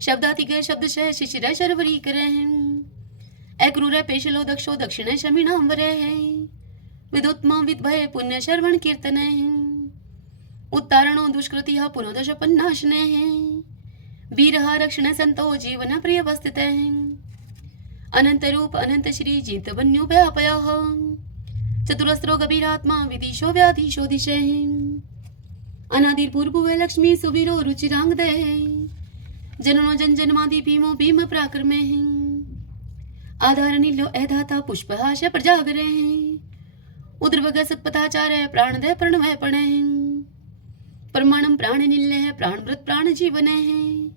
शब्दातिगय शब्दशः शिशिर शर्वरी करे हैं। ए क्रूर पेशलो दक्षो दक्षिण शमीणाम वरे है, विदुत्मा विद्भय पुण्य शर्वण कीर्तन है। उत्तारणो दुष्कृति पुनोदश पन्नाशने हैं, वीरहा रक्षण संतो जीवन प्रिय वस्तित हैं। अनंत रूप अनंत श्री जीत वन्यो व्यापय, चतुरस्त्रो गभीरात्मा विदिशो व्याधीशो दिशे। अनादिर्पूर्व लक्ष्मी सुवीरो रुचिरांग दे, जननो जन जन्मादि भीमो भीम पराक्रमे हैं। आधार नीलो एधाता पुष्पहाश प्रजागरे हैं, उद्रवग सत्पथाचार्य प्राण दे प्रणवय पणे। प्रमाणम प्राण निल्य प्राणव्रत प्राण जीवन है,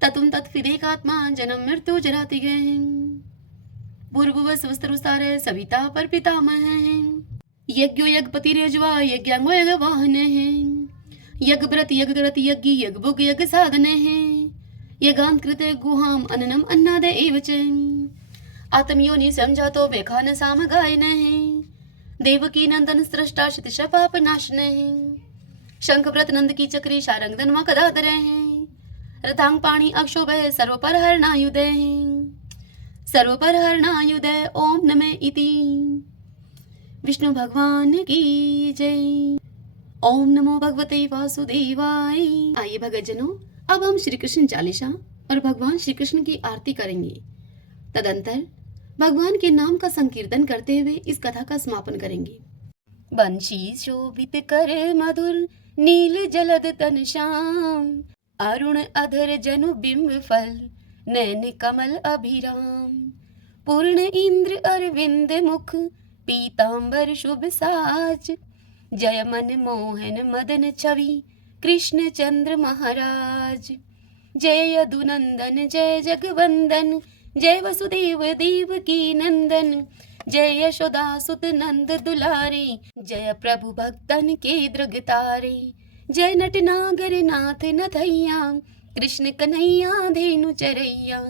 ततुम तत्फिदेकात्मा जन्म मृत्यु जराति गए। पूर्व स्वस्त्र सविता पर पितामह है, यज्ञो यज्ञपति रेजवा यज्ञांगो यज्ञ वाहन है। यज्ञ व्रत यज्ञ ग्रत यज्ञ यज्ञ भोग यज्ञ साधन है, यज्ञांत कृत गुहाम अन्नम अन्नादे एव च। आत्मयोनि समझातो वेखान साम गायन है, देवकी नंदन सृष्टा क्षितिश पाप नाशन है। शंख व्रत नंद की चक्री शारंग धनमा कदाधर हैं, रथांग पाणी अक्षोभ सर्व पर हरणायुदय सर्व पर हरणायुदय। ओम नमः इति। विष्णु भगवान की जय। ओम नमो भगवते वासुदेवाय। आइए भगतजनों, अब हम श्री कृष्ण चालीसा और भगवान श्री कृष्ण की आरती करेंगे। तदंतर भगवान के नाम का संकीर्तन करते हुए इस कथा का समापन करेंगे। बंशी शोभित कर मधुर नील जलद तन श्याम, अरुण अधर जनु बिंब फल नैन कमल अभिराम। पूर्ण इंद्र अरविंद मुख पीतांबर शुभ साज, जय मन मोहन मदन छवि कृष्ण चंद्र महाराज। जय यदुनंदन जय जगवंदन, जय वसुदेव देव की नंदन। जय यशोदा सुत नंद दुलारे, जय प्रभु भक्तन के दृगतारे। जय नटनागर नाथ नथैया, कृष्ण कन्हैया धेनु चरैया।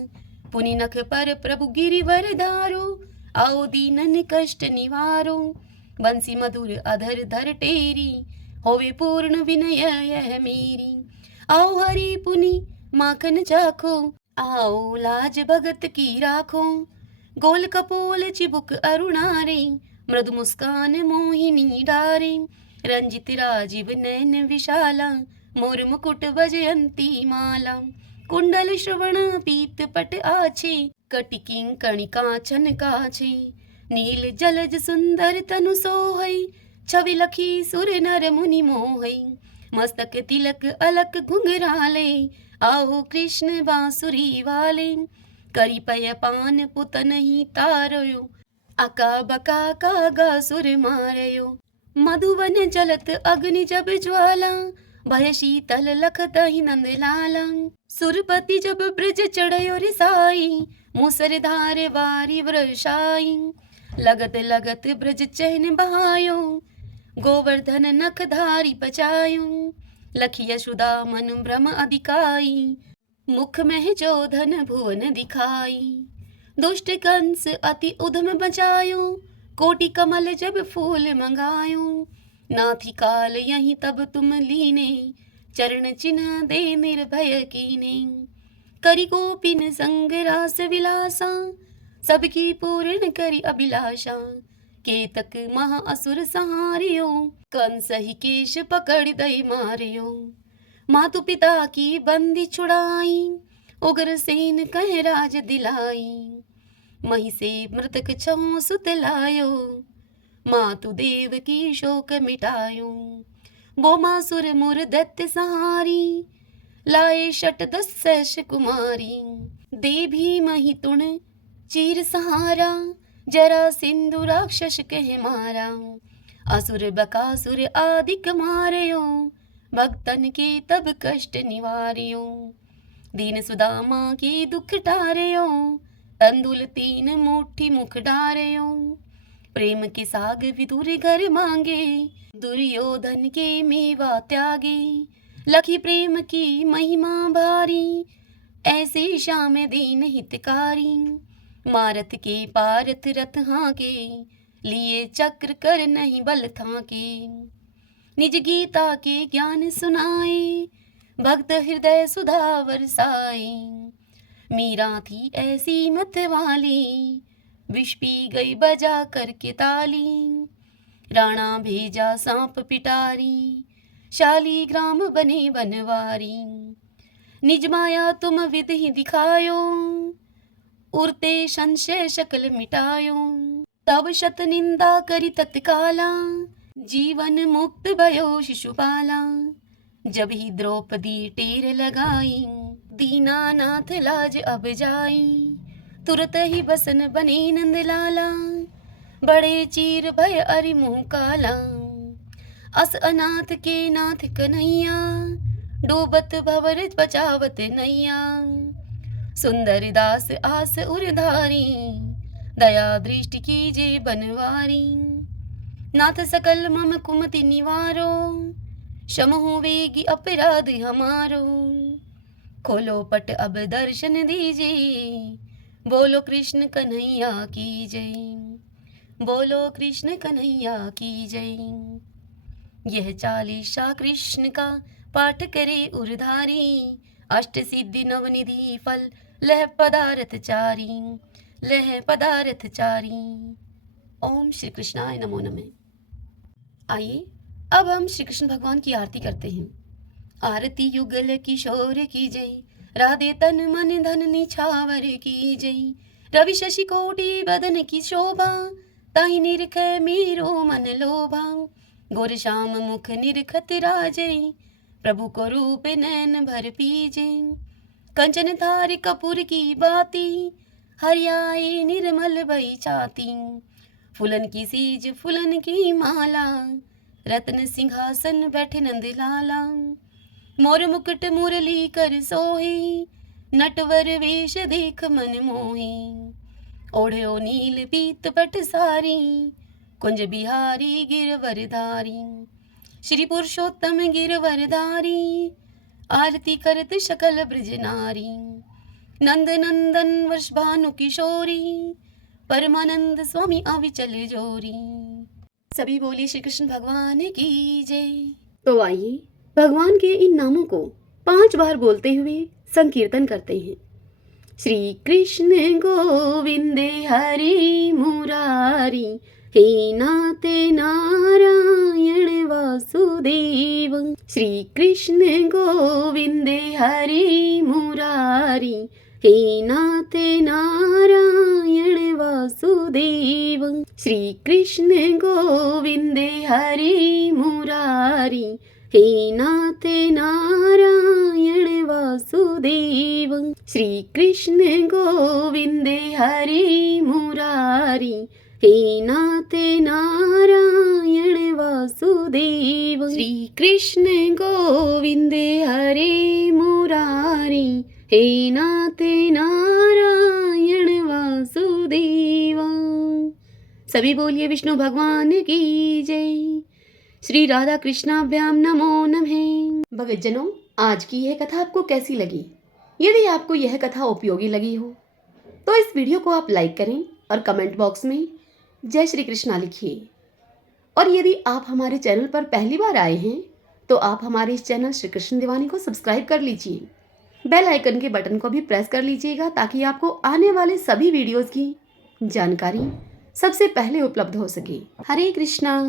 पुनि नख पर प्रभु गिरिवर धारो, आओ दीनन कष्ट निवारो। बंसी मधुर अधर धर टेरी, होवे पूर्ण विनय यह मेरी। आओ हरि पुनि माखन चाखो, आओ लाज भगत की राखो। गोल कपोल चिबुक अरुणारे, मृदु मुस्कान मोहिनी डारे। रंजित राजीव नयन विशाला, मोर मुकुट बजयंती माला। कुंडल श्रवण पीत पट आछे, कटिकिं कणिका छन काछे। नील जलज सुंदर तनु सोहै, छवि लखी सुर नर मुनि मोहै। मस्तक तिलक अलक घुंघराले, आओ कृष्ण बांसुरी वाले। करी पय पान पुतन ही तारयो, अका बका कागा सुर मारयो। मधुवन जलत अग्नि जब ज्वाला, भय शीतल लखत ही नंद लाला। सुरपति जब ब्रज चढ़यो रिसाई, मुसरधार वारी वर्षाई। लगत लगत ब्रज चहन बहायो, गोवर्धन नख धारी पचायो। लखी यशोदा मन भ्रम अधिकाई, मुख में जो धन भुवन दिखाई। दुष्ट कंस अति उधम बचायो, कोटि कमल जब फूल मंगायो। नाथी काल यहीं तब तुम लीने, चरण चिन्ह दे निर्भय कीने। करी गोपिन संग रास विलासा, सबकी पूर्ण करी अभिलाषा। केतक महा असुर सहारियो, कंस ही केश पकड़ दई मारियो। मातु पिता की बंदी छुड़ाई, उग्र सेन कह राज दिलाई। मही से मृतक छहों सुत लायो, मातु देव की शोक मिटायो। बोमासुर मुर दैत्य सहारी, लाए शट दस सहस कुमारी। दे भी मही तुण चीर सहारा, जरा सिंधु राक्षस कह मारा। असुर बकासुर आदिक मारयो, भक्तन के तब कष्ट निवार्यो। दीन सुदामा के दुख टारयो, तंदुल तीन मुट्ठी मुख डारयो। प्रेम के साग विदुर घर मांगे, दुर्योधन के मेवा त्यागे। लखी प्रेम की महिमा भारी, ऐसे श्याम दीन हितकारी। मारत के पारथ रथ हाके, लिए चक्र कर नहीं बल थाके। निज गीता के ज्ञान सुनाए, भक्त हृदय सुधा बरसाए। मीरा थी ऐसी मत वाली, विष पी गई बजा करके ताली। राणा भेजा सांप पिटारी, शालीग्राम बने बनवारी। निज माया तुम विध ही दिखायो, उरते संशय शकल मिटायो। तब शत निंदा करी तत्काला, जीवन मुक्त भयो शिशुपाला। जब ही द्रौपदी टेर लगाई, दीनानाथ लाज अब जाई। तुरत ही बसन बने नंदलाला, बड़े चीर भय अरि मुँह काला। अस अनाथ के नाथ कन्हैया, डूबत भवर बचावत नैया। सुंदर दास आस उरधारी, दया दृष्टि कीजे बनवारी। नाथ सकल मम कुमति निवारो, क्षमहु वेगी अपराध हमारो। खोलो पट अब दर्शन दीजिए, बोलो कृष्ण कन्हैया की जय। बोलो कृष्ण कन्हैया की जय। यह चालीसा कृष्ण का पाठ करे उरधारी, अष्ट सिद्धि नवनिधि फल लह पदार्थ चारी। लह पदार्थ चारी। ओम श्री कृष्णाय नमो नमः। आइए अब हम श्री कृष्ण भगवान की आरती करते हैं। आरती युगल किशोर की जय, राधे तन मन धन निछावर की जय। रवि शशि कोटि बदन की शोभा, ताहि निरख मेरो मन लोभा। गोर श्याम मुख निरखत राजै, प्रभु को रूप नैन भर पीजे। कंचन थार कपूर की बाती, हरियाए निर्मल भई छाती। फूलन की सीज फूलन की माला, रत्न सिंहासन बैठे नंदलाला। मोर मुकुट मुरली कर सोहे, नटवर वेश देख मन मोहे। ओढ़ो नील पीत पट सारी, कुंज बिहारी गिरवरधारी। श्री पुरुषोत्तम गिरवरधारी, आरती करत सकल ब्रज नारी। नंद नंदन वृषभानु किशोरी, परमानंद स्वामी अविचल जोरी। सभी बोलिए श्री कृष्ण भगवान की जय। तो आइए भगवान के इन नामों को 5 बार बोलते हुए संकीर्तन करते हैं। श्री कृष्ण गोविंद हरि मुरारी, हे नाथ नारायण वासुदेव। श्री कृष्ण गोविंद हरि मुरारी, हे नाथ नारायण वासुदेव। श्री कृष्ण गोविंद हरि मुरारी, हे नाथ नारायण वासुदेव। श्री कृष्ण गोविंद हरि मुरारी, हे नाथ नारायण वासुदेव। श्री कृष्ण गोविंद हरि मुरारी, हे नाथ नारायण वासुदेव। सभी बोलिए विष्णु भगवान की जय। श्री राधा कृष्णाभ्याम नमो नमः। भक्तजनों, आज की यह कथा आपको कैसी लगी? यदि आपको यह कथा उपयोगी लगी हो तो इस वीडियो को आप लाइक करें और कमेंट बॉक्स में जय श्री कृष्णा लिखिए। और यदि आप हमारे चैनल पर पहली बार आए हैं तो आप हमारे इस चैनल श्री कृष्ण दीवानी को सब्सक्राइब कर लीजिए। बेल आइकन के बटन को भी प्रेस कर लीजिएगा ताकि आपको आने वाले सभी वीडियोस की जानकारी सबसे पहले उपलब्ध हो सके। हरे कृष्णा।